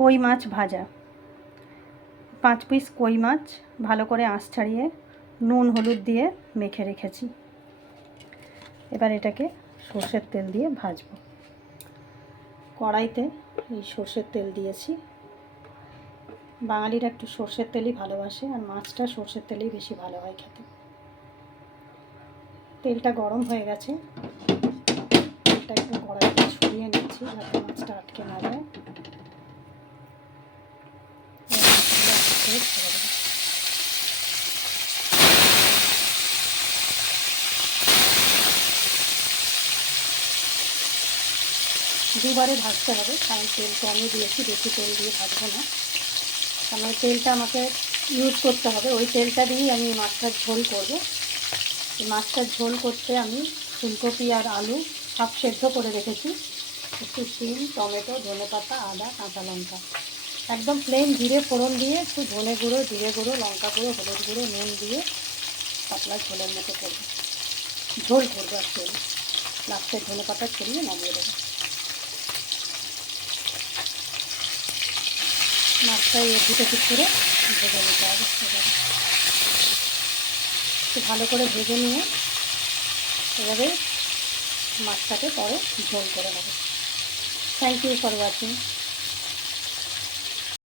কই মাছ ভাজা। 5 পিস কই মাছ ভালো করে আঁশ ছাড়িয়ে নুন হলুদ দিয়ে মেখে রেখেছি। এবার এটাকে সর্ষের তেল দিয়ে ভাজবো। কড়াইতে এই সর্ষের তেল দিয়েছি। বাঙালিরা একটু সর্ষের তেলই ভালোবাসে, আর মাছটা সর্ষের তেলেই বেশি ভালো হয় খেতে। তেলটা গরম হয়ে গেছে, তেলটা একটু কড়াইতে ছড়িয়ে নিচ্ছি যাতে মাছটা আটকে না যায়। দুবারে ভাজতে হবে, কারণ তেল কমই দিয়েছি, বেশি তেল দিয়ে ভাজবো না। কারণ ওই তেলটা আমাকে ইউজ করতে হবে, ওই তেলটা দিয়েই আমি মাছটার ঝোল করবো। এই মাছটার ঝোল করতে আমি ফুলকপি আর আলু হাফ সেদ্ধ করে রেখেছি, একটু শিম, টমেটো, ধনেপাতা, আদা, কাঁচা লঙ্কা, একদম প্লেন জিরে ফোড়ন দিয়ে একটু ধনে গুঁড়ো, জিরে গুঁড়ো, লঙ্কা গুঁড়ো, হলুদ গুঁড়ো, নুন দিয়ে পাতলা ঝোলের মতো করবো, ঝোল করবো অ্যাকচুয়ালি। লাস্টে ধনেপাতা ছড়িয়ে নামিয়ে দেবো। মাছটা দুটো পিস করে ভেজে নিতে হবে। একটু ভালো করে ভেজে নিয়ে এভাবে মাছটাকে পরে ঝোল করে নেব। Thank you for watching.